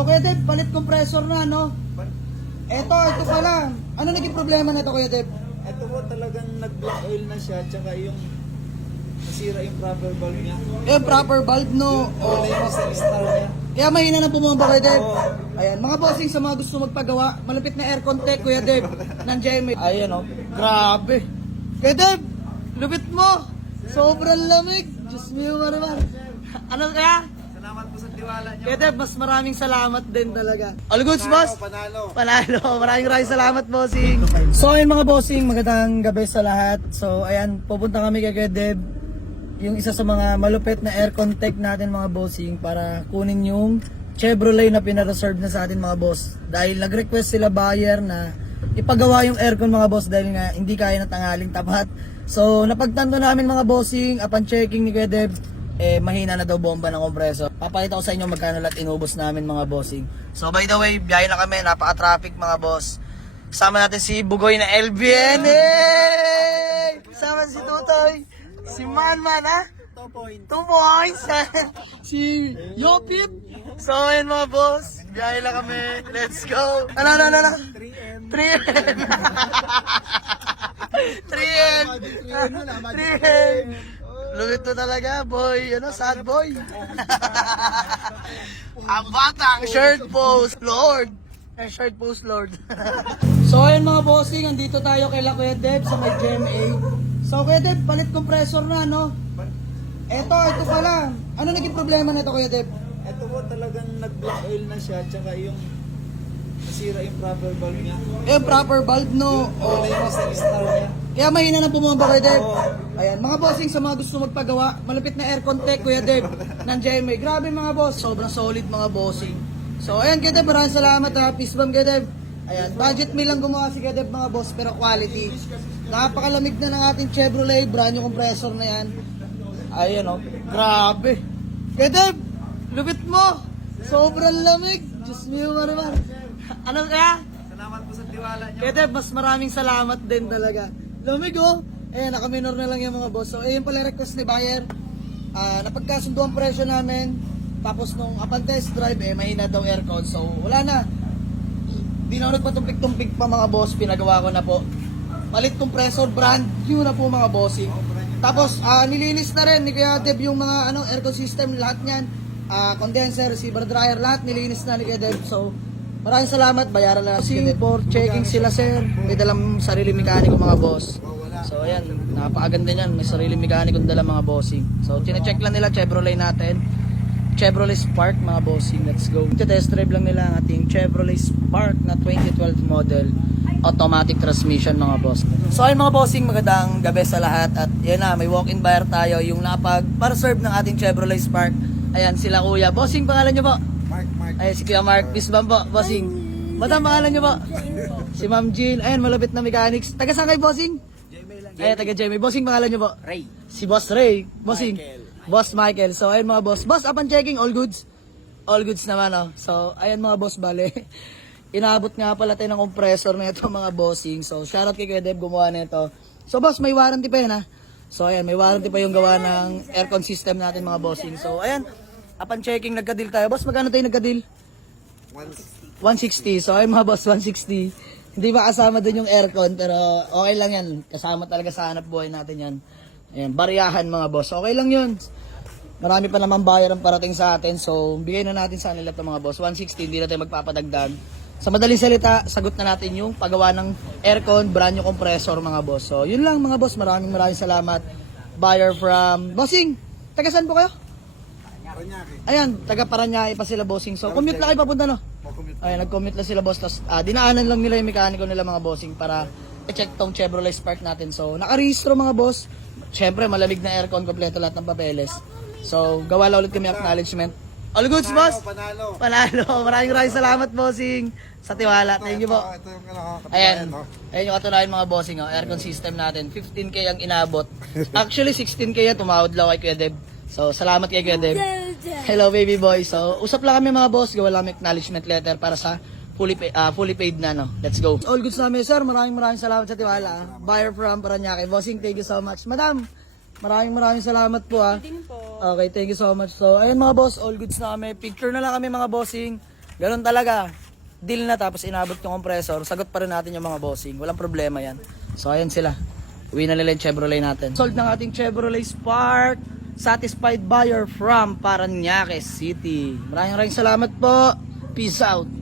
So, Kuya Deb, palit compressor na, no? Ito pala. Ano naging problema na ito, Kuya Deb? Ito po talagang nag-black oil na siya, tsaka yung nasira yung proper valve niya. Yung proper valve, no? Wala yung isang star niya. Kaya mahina na pumomba, Kuya Deb. Ayan, mga bossing sa mga gusto magpagawa, malupit na aircon tech, Kuya Deb. Nandiyan may... Ayan, oh. Grabe. Kuya Deb, lupit mo. Sobrang lamig. Diyos mo yung naman. Ano kaya? Salamat po sa tiwala niyo. Kuya Deb, mas maraming salamat din talaga. All goods, boss? Panalo. Panalo. Maraming salamat, bossing. So, ayun mga bossing, magandang gabi sa lahat. So, ayan, pupunta kami kay Kuya Deb. Yung isa sa mga malupit na aircon tech natin mga bossing para kunin yung Chevrolet na pinareserve na sa atin mga boss. Dahil nag-request sila buyer na ipagawa yung aircon mga boss dahil nga hindi kaya na tanghaling tapat. So, napagtanto namin mga bossing, upon checking ni Kuya Deb, mahina na daw bomba ng kompreso. Papakita ko sa inyo magkano lahat inubos namin mga bossing. So by the way, biyahe na kami, napaka-traffic mga boss. Kasama natin si Bugoy na LBN. Hey! Kasama si Tutoy. Si Manman ha? 2 points. Si Yopip. So ayun mga boss, biyahe na kami. Let's go. Ano? 3M. 3M. 3M. Lumit to talaga, boy. Ano, sad boy. Ang batang shirt post, Lord. Shirt post, Lord. So, ayun mga bossing, andito tayo kay Kuya Deb sa may GMA. So, Kuya Deb, palit compressor na, no? Ito pala. Ano naging problema na ito, Kuya Deb? Ito po talagang nag-black oil na siya, tsaka yung nasira yung proper valve niya. Yung proper valve, no? Wala yung isang star niya. Kaya mahina na pumomba, Kuya Deb. Ayan, mga bossing sa mga gusto magpagawa, malupit na aircon tech, Kuya Deb. Nandiyan may. Grabe mga boss, sobrang solid mga bossing. So, ayan, Kuya Deb, maraming salamat ha. Peace bomb, Kuya Deb. Ayan, budget meal lang gumawa si Kuya Deb mga boss, pero quality. Napakalamig na ng ating Chevrolet, brand new compressor na yan. Ayan o, grabe. Kuya Deb, lupit mo. Sobrang lamig. Diyos mo yung naman. Ano kaya? Salamat po sa tiwala niyo. Kaya Deb, mas maraming salamat din talaga. Lamig oh. Ayan, naka-minor na lang yung mga boss. So, ayun pala request ni buyer. Napagkasundo ang presyo namin. Tapos nung upon test drive, mahina daw aircon. So, wala na. Di na nagpatumpik-tumpik pa mga boss. Pinagawa ko na po. Palit compressor, brand new na po mga bossing. Tapos, nilinis na rin ni Kuya Deb yung mga aircon system, lahat niyan. Condenser, receiver, dryer, lahat nilinis na ni Kuya Deb. So, maraming salamat, bayaran lang si for checking sila sir. May dalang sarili mekaniko mga boss. So ayan, napakaganda niyan, may sarili mekaniko dala mga bossing. So chine-check lang nila Chevrolet natin. Chevrolet Spark mga bossing, let's go. Test drive lang nila ang ating Chevrolet Spark na 2012 model. Automatic transmission mga boss. So ayun mga bossing, magandang gabi sa lahat. At yan na, may walk-in buyer tayo. Yung napag-para-serve ng ating Chevrolet Spark. Ayan sila kuya. Bossing, pangalan nyo po? Mark. Ay, si Kuya Mark, peace bomb po, bossing. Madam, pangalan niyo po? Si Ma'am Jill. Ayan, malupit na mechanics. Taga saan kayo, bossing? Ayan, taga Jamie. Bossing, pangalan niyo po? Ray. Si Boss Ray. Bossing. Michael. Boss Michael. So, ayun mga boss. Boss, upon checking, all goods? All goods naman, oh. So, ayun mga boss, bale. Inaabot nga pala tayo ng compressor na ito, mga bossing. So, shoutout kay Kuya Deb, gumawa na ito. So, boss, may warranty pa yun, ha? So, ayan, may warranty pa yung gawa ng aircon system natin, mga bossing. So, ayan. Upon checking, nagka-deal tayo. Boss, magkano tayo nagka-deal? 160. So, ay mga boss, 160. Hindi ba kasama dun yung aircon, pero okay lang yan. Kasama talaga sa hanap buhay natin yan. Ayan, bariyahan mga boss. Okay lang yun. Marami pa naman buyer ang parating sa atin. So, bigay na natin sa kanila ito mga boss. 160, hindi na tayo magpapadagdag. Sa madaling salita, sagot na natin yung paggawa ng aircon, brand new compressor mga boss. So, yun lang mga boss. Maraming salamat. Buyer from Bossing. Taga saan po kayo? Ayan, taga Paranaque pa sila bossing. So, commute lang kayo papunta, no? Ayan, nag-commute lang sila boss. Tapos, dinaanan lang nila yung mekaniko nila mga bossing para i-check tong Chevrolet Spark natin. So, nakarehistro mga boss. Siyempre, malamig na aircon, kompleto lahat ng papeles. So, gawa lang ulit kami acknowledgement. All goods, boss? Panalo. Maraming salamat, bossing. Sa tiwala. Thank you po. Ayan. Ayan yung katunayan mga bossing. Aircon system natin. 15K ang inabot. Actually, 16K yan. Tumawad lang kay Kuya Deb. So, salamat kay Kuya Deb. Hello, baby boy. So, usap lang kami mga boss. Gawa lang acknowledgement letter para sa fully paid na, no? Let's go. All goods namin, sir. Maraming salamat sa tiwala. Buyer from Paranaque. Bossing, thank you so much. Madam, maraming salamat po, ha. Okay, thank you so much. So, ayun mga boss, all goods na kami. Picture na lang kami mga bossing. Ganun talaga. Deal na tapos inabot yung compressor, sagot pa rin natin yung mga bossing. Walang problema yan. So ayan sila. Uwi na nila yung Chevrolet natin. Sold ng ating Chevrolet Spark. Satisfied buyer from Parañaque City. Maraming salamat po. Peace out.